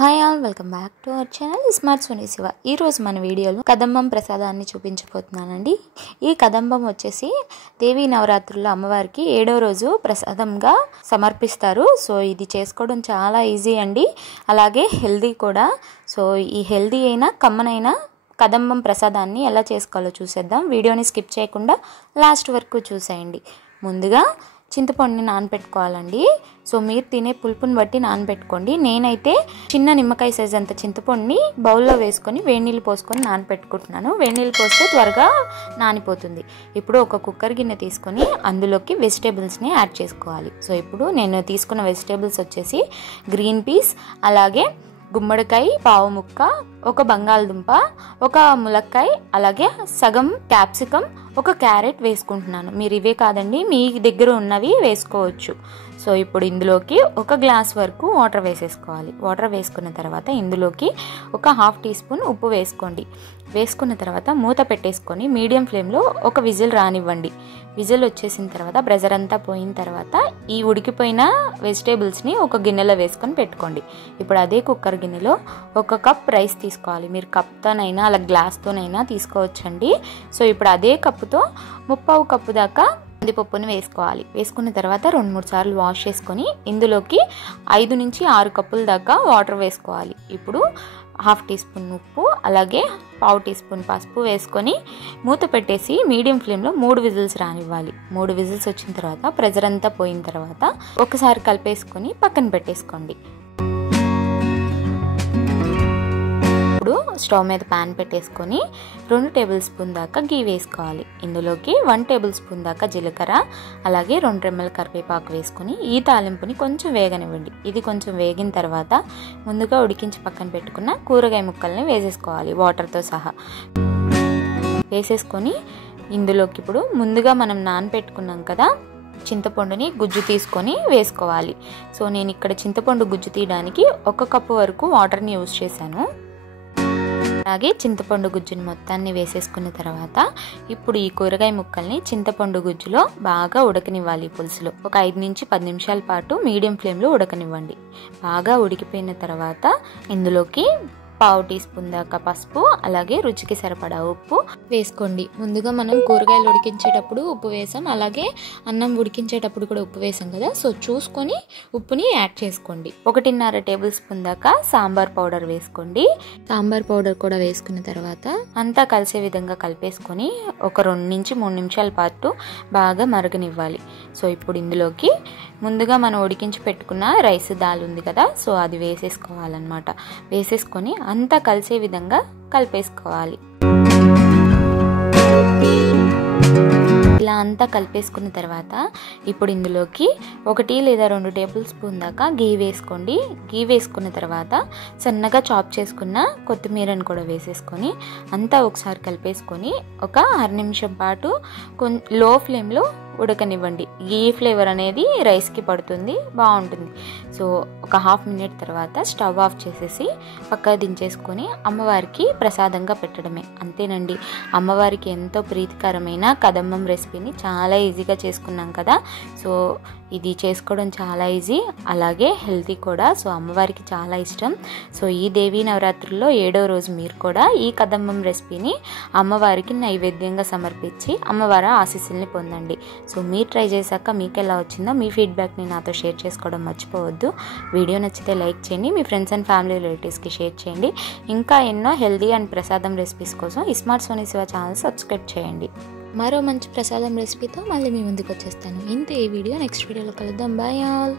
Hi all, welcome back to our channel smart Soni Siva. ఈరోజు మన వీడియోలో కదంబం ప్రసాదాన్ని చూపించబోతున్నానండి. ఈ కదంబం వచ్చేసి దేవీ నవరాత్రుల్లో అమ్మవారికి 7వ రోజు ప్రసాదంగా సమర్పిస్తారు. సో ఇది చేసుకోవడం చాలా ఈజీ అండి, అలాగే హెల్దీ కూడా. సో ఈ హెల్దీ అయినా కమ్మనైనా కదంబం ప్రసాదాన్ని ఎలా చేసుకోవాలో చూసేద్దాం. వీడియోని స్కిప్ చేయకుండా లాస్ట్ వరకు చూసేయండి. ముందుగా చింతపండుని నానబెట్టుకోవాలండి. సో మీరు తినే పులుపుని బట్టి నానబెట్టుకోండి. నేనైతే చిన్న నిమ్మకాయ సైజ్ అంత చింతపండుని బౌల్లో వేసుకొని వేడి నీళ్ళు పోసుకొని నానబెట్టుకుంటున్నాను. వేడి నీళ్ళు పోస్తే త్వరగా నానిపోతుంది. ఇప్పుడు ఒక కుక్కర్ గిన్నె తీసుకొని అందులోకి వెజిటేబుల్స్ని యాడ్ చేసుకోవాలి. సో ఇప్పుడు నేను తీసుకున్న వెజిటేబుల్స్ వచ్చేసి గ్రీన్ పీస్, అలాగే గుమ్మడికాయ పావు ముక్క, ఒక బంగాళదుంప, ఒక ములక్కాయ, అలాగే సగం క్యాప్సికమ్, ఒక క్యారెట్ వేసుకుంటున్నాను. మీరు ఇవే కాదండి, మీ దగ్గర ఉన్నవి వేసుకోవచ్చు. సో ఇప్పుడు ఇందులోకి ఒక గ్లాస్ వరకు వాటర్ వేసేసుకోవాలి. వాటర్ వేసుకున్న తర్వాత ఇందులోకి ఒక 1/2 టీ స్పూన్ ఉప్పు వేసుకోండి. వేసుకున్న తర్వాత మూత పెట్టేసుకొని మీడియం ఫ్లేమ్లో ఒక విజిల్ రానివ్వండి. విజిల్ వచ్చేసిన తర్వాత ప్రెజర్ అంతా పోయిన తర్వాత ఈ ఉడికిపోయిన వెజిటేబుల్స్ని ఒక గిన్నెలో వేసుకొని పెట్టుకోండి. ఇప్పుడు అదే కుక్కర్ గిన్నెలో 1 కప్ రైస్ తీసుకోవాలి. మీరు కప్తోనైనా అలా గ్లాస్తోనైనా తీసుకోవచ్చండి. సో ఇప్పుడు అదే కప్పుతో 1/2 కప్పు దాకా కందిపప్పుని వేసుకోవాలి. వేసుకున్న తర్వాత 2-3 సార్లు వాష్ చేసుకొని ఇందులోకి 5 నుంచి 6 కప్పుల దాకా వాటర్ వేసుకోవాలి. ఇప్పుడు 1/2 టీ స్పూన్ ఉప్పు, అలాగే పావు టీ స్పూన్ పసుపు వేసుకొని మూత పెట్టేసి మీడియం ఫ్లేమ్లో 3 విజిల్స్ రానివ్వాలి. 3 విజిల్స్ వచ్చిన తర్వాత ప్రెజర్ అంతా పోయిన తర్వాత ఒకసారి కలిపేసుకొని పక్కన పెట్టేసుకోండి. ఇప్పుడు స్టవ్ మీద ప్యాన్ పెట్టేసుకొని 2 టేబుల్ స్పూన్ దాకా గీ వేసుకోవాలి. ఇందులోకి 1 టేబుల్ స్పూన్ దాకా జీలకర్ర, అలాగే 2 రెమ్మల కరివేపాకు వేసుకొని ఈ తాలింపుని కొంచెం వేగనివ్వండి. ఇది కొంచెం వేగిన తర్వాత ముందుగా ఉడికించి పక్కన పెట్టుకున్న కూరగాయ ముక్కల్ని వేసేసుకోవాలి వాటర్తో సహా. వేసేసుకొని ఇందులోకి ఇప్పుడు ముందుగా మనం నానబెట్టుకున్నాం కదా చింతపండుని గుజ్జు తీసుకొని వేసుకోవాలి. సో నేను ఇక్కడ చింతపండు గుజ్జు తీయడానికి 1 కప్పు వరకు వాటర్ని యూజ్ చేశాను. అలాగే చింతపండు గుజ్జుని మొత్తాన్ని వేసేసుకున్న తర్వాత ఇప్పుడు ఈ కూరగాయ ముక్కల్ని చింతపండు గుజ్జులో బాగా ఉడకనివ్వాలి. పులుసులో ఒక 5 నుంచి 10 నిమిషాల పాటు మీడియం ఫ్లేమ్లో ఉడకనివ్వండి. బాగా ఉడికిపోయిన తర్వాత ఇందులోకి పావు టీ స్పూన్ దాకా పసుపు, అలాగే రుచికి సరిపడా ఉప్పు వేసుకోండి. ముందుగా మనం కూరగాయలు ఉడికించేటప్పుడు ఉప్పు వేసాం, అలాగే అన్నం ఉడికించేటప్పుడు కూడా ఉప్పు వేసాం కదా. సో చూసుకొని ఉప్పుని యాడ్ చేసుకోండి. 1.5 టేబుల్ స్పూన్ దాకా సాంబార్ పౌడర్ వేసుకోండి. సాంబార్ పౌడర్ కూడా వేసుకున్న తర్వాత అంతా కలిసే విధంగా కలిపేసుకొని ఒక 2 నుంచి 3 నిమిషాల పాటు బాగా మరగనివ్వాలి. సో ఇప్పుడు ఇందులోకి ముందుగా మనం ఉడికించి పెట్టుకున్న రైస్ దాల్ ఉంది కదా, సో అది వేసేసుకోవాలన్నమాట. వేసేసుకొని అంతా కలిసే విధంగా కలిపేసుకోవాలి. ఇలా అంతా కలిపేసుకున్న తర్వాత ఇప్పుడు ఇందులోకి 1 లేదా 2 టేబుల్ స్పూన్ దాకా గీ వేసుకోండి. గీ వేసుకున్న తర్వాత సన్నగా చాప్ చేసుకున్న కొత్తిమీరని కూడా వేసేసుకొని అంతా ఒకసారి కలిపేసుకొని ఒక 1/2 నిమిషం పాటు లో ఫ్లేమ్లో ఉడకనివ్వండి. గీ ఫ్లేవర్ అనేది రైస్కి పడుతుంది, బాగుంటుంది. సో ఒక 1/2 మినిట్ తర్వాత స్టవ్ ఆఫ్ చేసేసి పక్కకు దించేసుకొని అమ్మవారికి ప్రసాదంగా పెట్టడమే. అంతేనండి, అమ్మవారికి ఎంతో ప్రీతికరమైన కదంబం రెసిపీని చాలా ఈజీగా చేసుకున్నాం కదా. సో ఇది చేసుకోవడం చాలా ఈజీ, అలాగే హెల్తీ కూడా. సో అమ్మవారికి చాలా ఇష్టం. సో ఈ దేవీ నవరాత్రుల్లో 7వ రోజు మీరు కూడా ఈ కదంబం రెసిపీని అమ్మవారికి నైవేద్యంగా సమర్పించి అమ్మవారి ఆశీస్సుల్ని పొందండి. సో మీరు ట్రై చేశాక మీకు ఎలా వచ్చిందో మీ ఫీడ్బ్యాక్ని నాతో షేర్ చేసుకోవడం మర్చిపోవద్దు. వీడియో నచ్చితే లైక్ చేయండి, మీ ఫ్రెండ్స్ అండ్ ఫ్యామిలీ రిలేటివ్స్కి షేర్ చేయండి. ఇంకా ఎన్నో హెల్దీ అండ్ ప్రసాదం రెసిపీస్ కోసం smart Soni Siva channel subscribe చేయండి. మరో మంచి ప్రసాదం రెసిపీతో మళ్ళీ మీ ముందుకు వచ్చేస్తాను. ఇంతే ఈ వీడియో. నెక్స్ట్ వీడియోలో కలుద్దాం. Bye all.